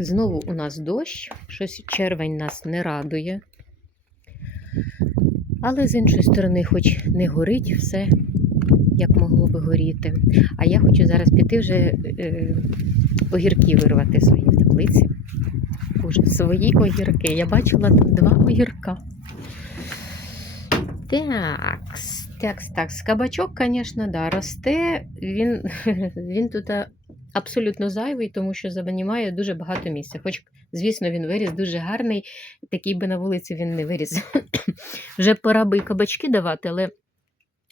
Знову у нас дощ, щось червень нас не радує. Але з іншої сторони, хоч не горить все, як могло би горіти. А я хочу зараз піти вже е, огірки вирвати свої в теплиці. Боже, свої огірки. Я бачила тут два огірка. Так, так, так. Кабачок, звісно, да, росте. Він, він тут а, абсолютно зайвий, тому що займає дуже багато місця. Хоч, звісно, він виріс дуже гарний, такий би на вулиці він не виріс. Вже пора би і кабачки давати, але.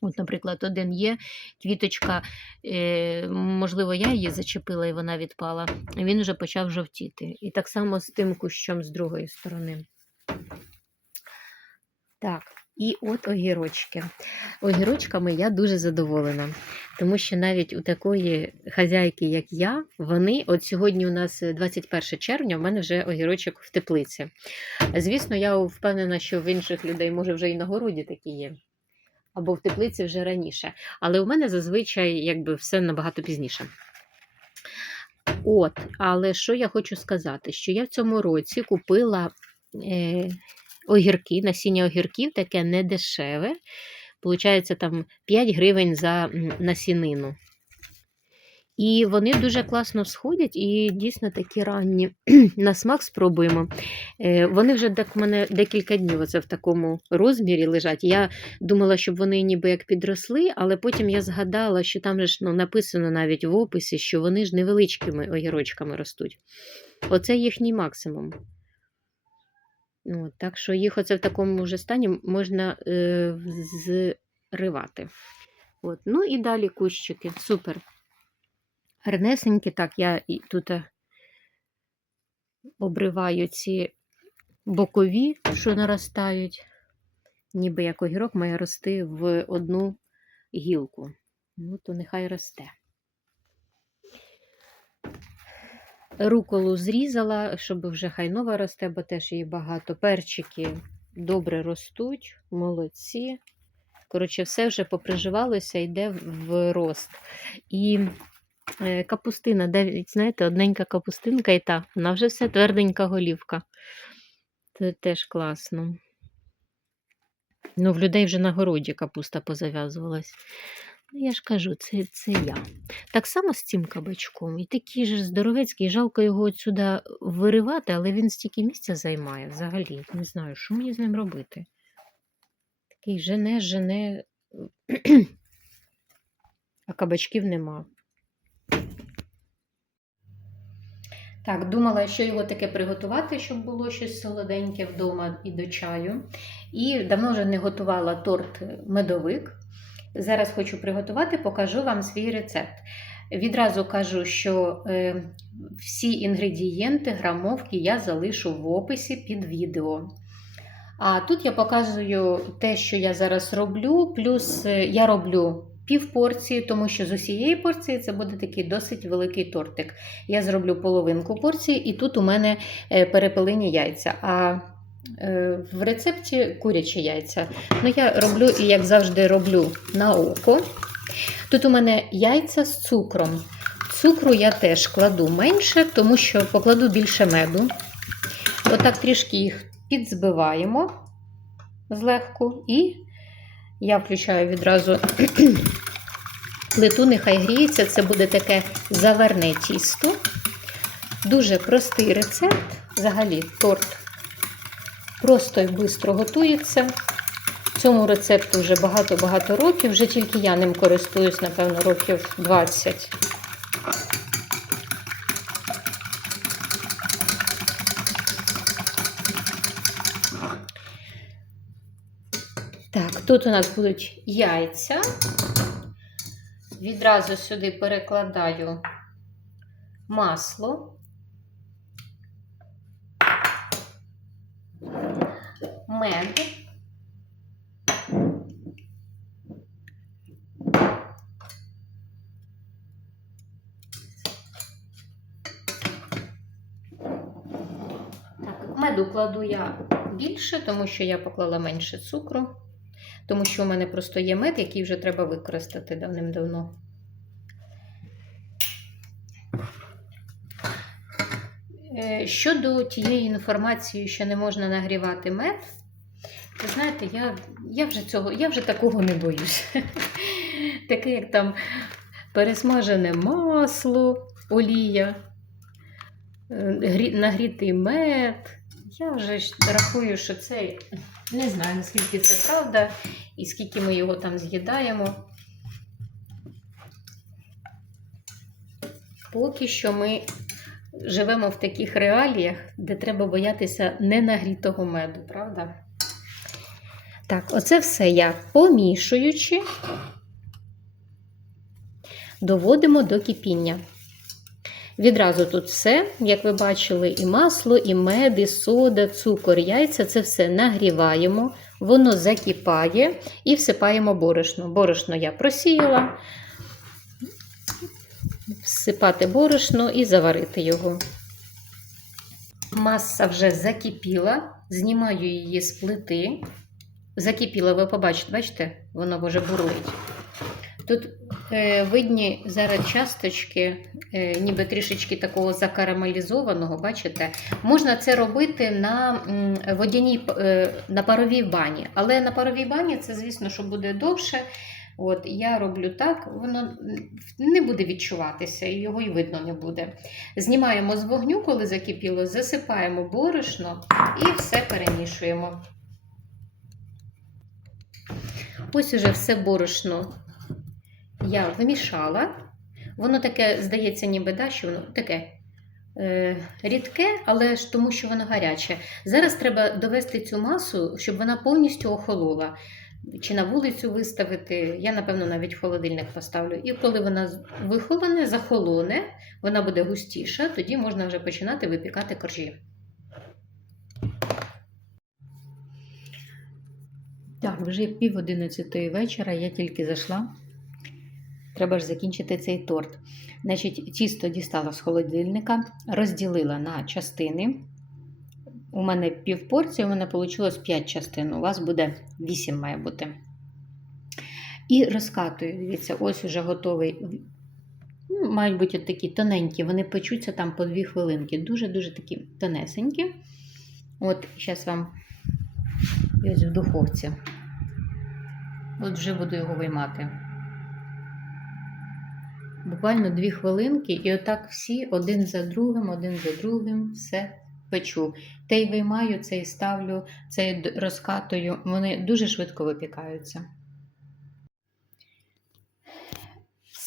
От, наприклад, один є квіточка, е, можливо, я її зачепила і вона відпала. Він вже почав жовтіти. І так само з тим кущом з другої сторони. Так, і от огірочки. Огірочками я дуже задоволена, тому що навіть у такої хазяйки, як я, вони, от сьогодні у нас 21 червня, в мене вже огірочок в теплиці. Звісно, я впевнена, що в інших людей, може, вже і на городі такі є. Або в теплиці вже раніше. Але у мене зазвичай якби все набагато пізніше. От, але що я хочу сказати? Що я в цьому році купила е, огірки, насіння огірків, таке недешеве. Получається, там 5 гривень за насінину. І вони дуже класно всходять і дійсно такі ранні. На смак спробуємо. Е, Вони вже так мене декілька днів оце в такому розмірі лежать. Я думала, щоб вони ніби як підросли, але потім я згадала, що там ж ну, написано навіть в описі, що вони ж невеличкими огірочками ростуть. Оце їхній максимум. От, так що їх оце в такому вже стані можна е, зривати. От. Ну і далі кущики. Супер. Гарнесенькі, так, я тут е, обриваю ці бокові, що наростають, ніби як огірок має рости в одну гілку. Ну, то нехай росте. Руколу зрізала, щоб вже хай нова росте, бо теж її багато. Перчики добре ростуть, молодці. Коротше, все вже поприживалося, йде в рост. І е, капустина, навіть, знаєте, одненька капустинка і та, вона вже все тверденька голівка. Це теж класно. Ну, в людей вже на городі капуста позав'язувалась. Ну, я ж кажу, це, це я. Так само з цим кабачком. І такий же здоровецький, жалко його отсюди виривати, але він стільки місця займає взагалі. Не знаю, що мені з ним робити. Такий жене, жене, а кабачків нема. Так, думала, що його таке приготувати, щоб було щось солоденьке вдома і до чаю. І давно вже не готувала торт медовик. Зараз хочу приготувати, покажу вам свій рецепт. Відразу кажу, що е, всі інгредієнти, грамовки я залишу в описі під відео. А тут я показую те, що я зараз роблю, плюс е, я роблю пів порції, тому що з усієї порції це буде такий досить великий тортик. Я зроблю половинку порції, і тут у мене е, перепелині яйця. А в рецепті курячі яйця. Ну, я роблю і, як завжди, роблю на око. Тут у мене яйця з цукром. Цукру я теж кладу менше, тому що покладу більше меду. Отак трішки їх підзбиваємо злегку, і я включаю відразу плиту, нехай гріється. Це буде таке заверне тісто. Дуже простий рецепт. Взагалі, торт просто і швидко готується. Цьому рецепту вже багато-багато років, вже тільки я ним користуюсь, напевно, років 20. Так, тут у нас будуть яйця. Відразу сюди перекладаю масло, мед. Меду кладу я більше, тому що я поклала менше цукру, тому що у мене просто є мед, який вже треба використати давним-давно. Щодо тієї інформації, що не можна нагрівати мед, ви знаєте, я, я, вже цього, я вже такого не боюсь. Таке, як там пересмажене масло, олія, е, нагрітий мед. Я вже рахую, що це не знаю, наскільки це правда і скільки ми його там з'їдаємо. Поки що ми живемо в таких реаліях, де треба боятися ненагрітого меду, правда? Так, оце все я помішуючи, доводимо до кипіння. Відразу тут все, як ви бачили, і масло, і мед, і сода, цукор, яйця це все нагріваємо, воно закипає і всипаємо борошно. Борошно я просіяла, всипати борошно і заварити його. Маса вже закипіла, знімаю її з плити. Закипіла, ви побачите, бачите, воно вже бурлить. Тут е, видні зараз часточки, е, ніби трішечки такого закарамелізованого, бачите? Можна це робити на водяній е, на паровій бані. Але на паровій бані це, звісно, що буде довше. От, я роблю так, воно не буде відчуватися, і його й видно не буде. Знімаємо з вогню, коли закипіло, засипаємо борошно і все перемішуємо. Ось уже все борошно я вимішала. Воно таке, здається, ніби да, що воно таке е, рідке, але ж тому, що воно гаряче. Зараз треба довести цю масу, щоб вона повністю охолола. Чи на вулицю виставити, я, напевно, навіть в холодильник поставлю. І коли вона вихолоне, захолоне, вона буде густіша, тоді можна вже починати випікати коржі. Так, вже пів одинадцятої вечора, я тільки зайшла. Треба ж закінчити цей торт. Значить, тісто дістала з холодильника, розділила на частини. У мене пів порції, у мене вийшло 5 частин. У вас буде 8 має бути. І розкатую. Дивіться, ось уже готовий. Ну, Мають бути такі тоненькі, вони печуться там по 2 хвилинки. Дуже-дуже такі тонесенькі. От, зараз вам ось в духовці. От вже буду його виймати. Буквально дві хвилинки, і отак всі один за другим, один за другим все печу. Те й виймаю, це й ставлю, це розкатую. Вони дуже швидко випікаються.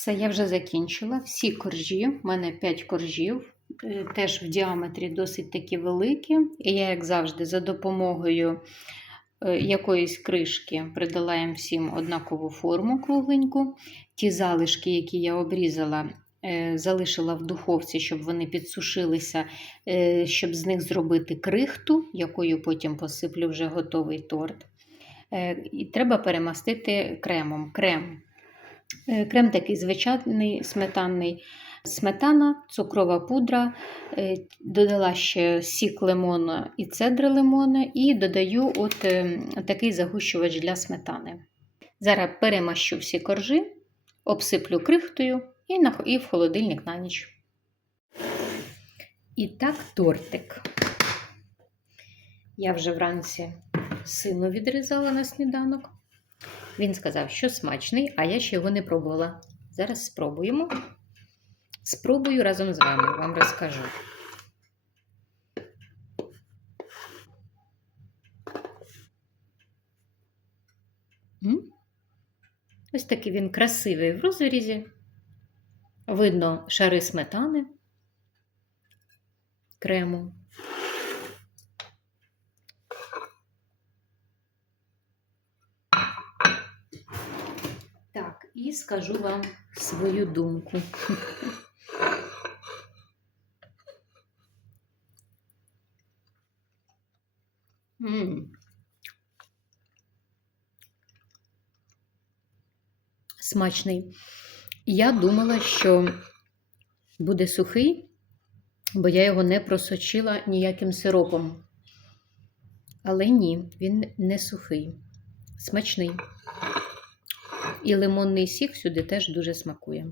Все, я вже закінчила. Всі коржі, в мене 5 коржів, е, теж в діаметрі досить такі великі. І я, як завжди, за допомогою е, якоїсь кришки придала їм всім однакову форму кругленьку. Ті залишки, які я обрізала, залишила в духовці, щоб вони підсушилися, е, щоб з них зробити крихту, якою потім посиплю вже готовий торт. Е, І треба перемастити кремом. Крем. Е, Крем такий звичайний сметанний. Сметана, цукрова пудра, е, додала ще сік лимона і цедри лимона, і додаю от е, такий загущувач для сметани. Зараз перемащу всі коржі, обсиплю крихтою і, в холодильник на ніч. І так, тортик. Я вже вранці сину відрізала на сніданок. Він сказав, що смачний, а я ще його не пробувала. Зараз спробуємо. Спробую разом з вами, вам розкажу. Ось такий він красивий в розрізі. Видно шари сметани, крему. Так, і скажу вам свою думку. Смачний. Я думала, що буде сухий, бо я його не просочила ніяким сиропом. Але ні, він не сухий, смачний. І лимонний сік сюди теж дуже смакує.